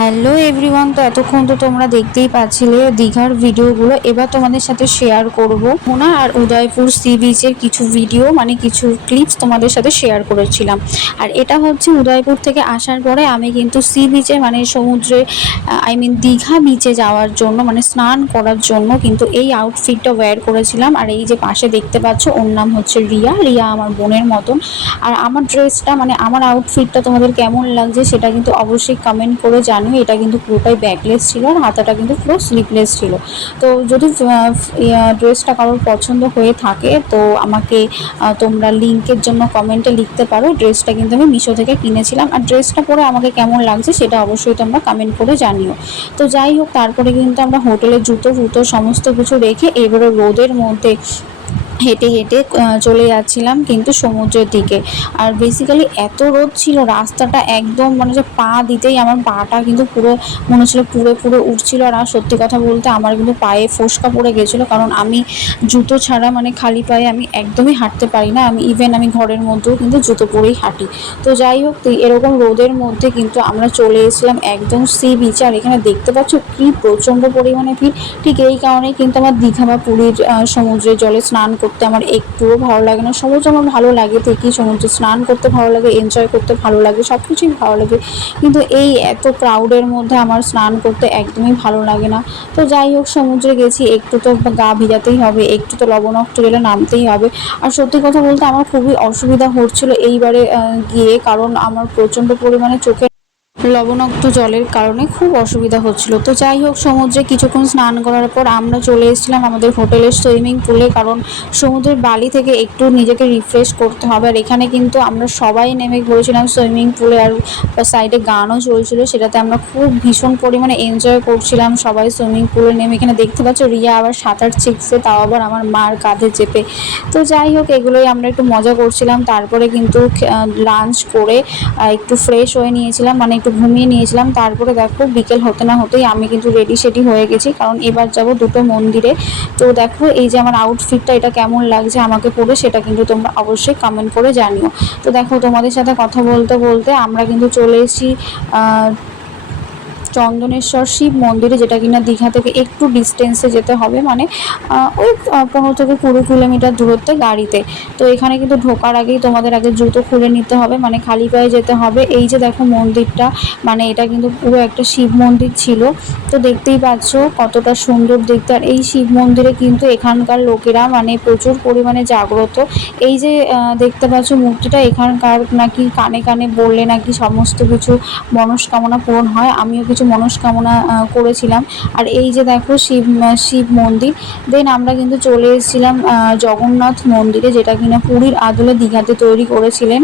Hello everyone, তো এতক্ষণ তো তোমরা দেখতেই পাচ্ছিলে দীঘার ভিডিওগুলো। এবার তোমাদের সাথে শেয়ার করব মোহনা আর উদয়পুর সি বিচের কিছু ভিডিও, মানে কিছু ক্লিপস তোমাদের সাথে শেয়ার করেছিলাম। আর এটা হচ্ছে উদয়পুর থেকে আসার পরে আমি কিন্তু সি বিচে, মানে সমুদ্রে, দীঘা বিচে যাওয়ার জন্য, মানে স্নান করার জন্য কিন্তু এই আউটফিটটা ওয়্যার করেছিলাম। আর এই যে পাশে দেখতে পাচ্ছ, ওর নাম হচ্ছে রিয়া। রিয়া আমার বোনের মতন। আর আমার ড্রেসটা, মানে আমার আউটফিটটা তোমাদের কেমন লাগছে সেটা কিন্তু অবশ্যই কমেন্ট করে জানো। এটা কিন্তু পুরোটাই ব্যাকলেস ছিল আর হাতাটা কিন্তু পুরো স্লিপলেস ছিল। তো যদি ড্রেসটা কারোর পছন্দ হয়ে থাকে তো আমাকে তোমরা লিঙ্কের জন্য কমেন্টে লিখতে পারো। ড্রেসটা কিন্তু আমি মিশো থেকে কিনেছিলাম। আর ড্রেসটা পরে আমাকে কেমন লাগছে সেটা অবশ্যই তোমরা কমেন্ট করে জানিও। তো যাই হোক, তারপরে কিন্তু আমরা হোটেলে জুতো সমস্ত কিছু রেখে এবারে রোদের মধ্যে হেঁটে হেঁটে চলে যাচ্ছিলাম কিন্তু সমুদ্রের দিকে। আর বেসিক্যালি এত রোদ ছিল, রাস্তাটা একদম মানে যে পা দিতেই আমার পাটা কিন্তু পুরো মনে হচ্ছিলো পুরো পুরো উঠছিল। আর সত্যি কথা বলতে আমার কিন্তু পায়ে ফোস্কা পড়ে গেছিলো, কারণ আমি জুতো ছাড়া, মানে খালি পায়ে আমি একদমই হাঁটতে পারি না। আমি ঘরের মধ্যেও কিন্তু জুতো পরেই হাঁটি। তো যাই হোক, এরকম রোদের মধ্যে কিন্তু আমরা চলে এসেছিলাম একদম সি বিচে। আর এখানে দেখতে পাচ্ছ কি প্রচণ্ড পরিমাণে ভিড়। ঠিক এই কারণেই কিন্তু আমার দীঘা বা পুরীর সমুদ্রের জলে স্নান করতে আমার একটুও ভালো লাগে না। সমুদ্র আমার ভালো লাগে ঠিকই, সমুদ্রে স্নান করতে ভালো লাগে, এনজয় করতে ভালো লাগে, সব কিছুই ভালো লাগে, কিন্তু এই এত ক্রাউডের মধ্যে আমার স্নান করতে একদমই ভালো লাগে না। তো যাই হোক, সমুদ্রে গেছি, একটু তো গা ভিজাতেই হবে, একটু তো লবণাক্ত জলে নামতেই হবে। আর সত্যি কথা বলতে আমার খুবই অসুবিধা হচ্ছিল এইবারে গিয়ে, কারণ আমার প্রচণ্ড পরিমাণে চোখে লবণাক্ত জলের কারণে খুব অসুবিধা হচ্ছিল। তো যাই হোক, সমুদ্রে কিছুক্ষণ স্নান করার পর আমরা চলে এসেছিলাম আমাদের হোটেলের সুইমিং পুলে, কারণ সমুদ্রের বালি থেকে একটু নিজেকে রিফ্রেশ করতে হবে। আর এখানে কিন্তু আমরা সবাই নেমে পড়েছিলাম সুইমিং পুলে, আর সাইডে গানও চলছিল, সেটাতে আমরা খুব ভীষণ পরিমাণে এনজয় করছিলাম সবাই সুইমিং পুলে নেমে। এখানে দেখতে পাচ্ছ রিয়া আবার সাঁতার শিখছে, তাও আবার আমার মার কাঁধে চেপে। তো যাই হোক, এগুলোই আমরা একটু মজা করছিলাম। তারপরে কিন্তু লাঞ্চ করে একটু ফ্রেশ হয়ে নিয়েছিলাম, মানে একটু ঘুমিয়ে নিয়েছিলাম। তারপরে দেখো বিকেল হতে না হতেই আমি কিন্তু রেডি সেডি হয়ে গেছি, কারণ এবার যাব দুটো মন্দিরে। তো দেখো এই যে আমার আউটফিটটা, এটা কেমন লাগছে আমাকে পরে সেটা কিন্তু তোমরা অবশ্যই কমেন্ট করে জানিও। তো দেখো তোমাদের সাথে কথা বলতে বলতে আমরা কিন্তু চলে এসেছি চন্দনেশ্বর শিব মন্দিরে, যেটা কিনা দীঘা থেকে একটু ডিস্টেন্সে যেতে হবে, মানে ওই 15 থেকে 20 কিলোমিটার দূরত্বে গাড়িতে। তো এখানে কিন্তু ঢোকার আগেই তোমাদের আগে জুতো খুলে নিতে হবে, মানে খালি পায়ে যেতে হবে। এই যে দেখো মন্দিরটা, মানে এটা কিন্তু পুরো একটা শিব মন্দির ছিল। তো দেখতেই পাচ্ছ কতটা সুন্দর দেখতে। আর এই শিব মন্দিরে কিন্তু এখানকার লোকেরা মানে প্রচুর পরিমাণে জাগ্রত। এই যে দেখতে পাচ্ছ মূর্তিটা, এখানকার নাকি কানে কানে বললে নাকি সমস্ত কিছু মনস্কামনা পূরণ হয়। আমিও কিছু মনস্কামনা করেছিলাম। আর এই যে দেখো শিব মন্দির। দেন আমরা কিন্তু চলে এসেছিলাম জগন্নাথ মন্দিরে, যেটা কিনা পুরীর আদলে দীঘাতে তৈরি করেছিলেন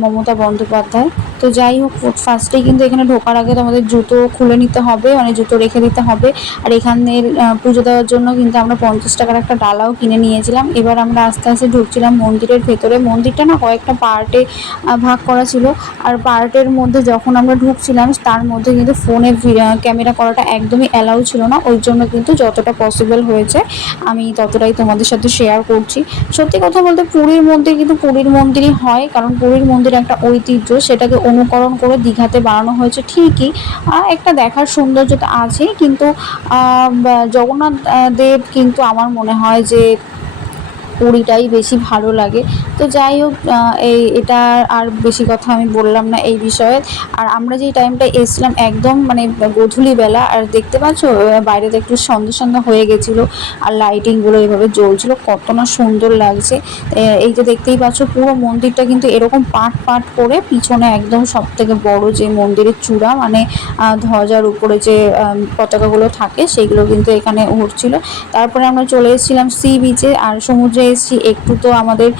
মমতা বন্দ্যোপাধ্যায়। তো যাই হোক, ফার্স্টেই কিন্তু এখানে ঢোকার আগে তোমাদের জুতো খুলে নিতে হবে, মানে জুতো রেখে দিতে হবে। আর এখানের পুজো দেওয়ার জন্য কিন্তু আমরা 50 টাকার একটা ডালাও কিনে নিয়েছিলাম। এবার আমরা আস্তে আস্তে ঢুকছিলাম মন্দিরের ভেতরে। মন্দিরটা না কয়েকটা পার্টে ভাগ করা ছিল। আর পার্টের মধ্যে যখন আমরা ঢুকছিলাম তার মধ্যে কিন্তু ফোনে ক্যামেরা করাটা একদমই অ্যালাউ ছিল না। ওই জন্য কিন্তু যতটা পসিবল হয়েছে আমি ততটাই তোমাদের সাথে শেয়ার করছি। সত্যি কথা বলতে পুরীর মধ্যে কিন্তু পুরীর মন্দিরই হয়, কারণ পুরীর মন্দির একটা ঐতিহ্য, সেটাকে অনুকরণ করে দীঘাতে বানানো হয়েছে ঠিকই। একটা দেখার সৌন্দর্য তো আছেই, কিন্তু জগন্নাথ দেব কিন্তু আমার মনে হয় যে পুরীটাই বেশি ভালো লাগে। তো যাই হোক, এটা আর বেশি কথা আমি বললাম না এই বিষয়ে। আর আমরা যেই টাইমটায় এসেছিলাম একদম মানে গধূলিবেলা, আর দেখতে পাচ্ছ বাইরেতে একটু সন্ধ্যা সন্ধ্যা হয়ে গেছিলো, আর লাইটিংগুলো এভাবে জ্বলছিল, কত না সুন্দর লাগছে। এই যে দেখতেই পাচ্ছ পুরো মন্দিরটা কিন্তু এরকম পাট পাট করে, পিছনে একদম সব থেকে বড় যে মন্দিরের চূড়া, মানে ধ্বজার উপরে যে পতাকাগুলো থাকে সেগুলো কিন্তু এখানে উঠছিল। তারপরে আমরা চলে এসেছিলাম সি বিচে। আর সমুদ্রে এসেছি একটু তো আমাদের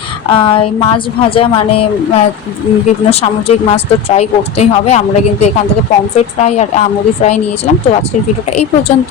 মাছ ভাজা, মানে বিভিন্ন সামুদ্রিক মাছ তো ট্রাই করতেই হবে। আমরা কিন্তু এখান থেকে পমফ্রেট ফ্রাই আর আমুদি ফ্রাই নিয়েছিলাম। তো আজকের ভিডিওটা এই পর্যন্ত।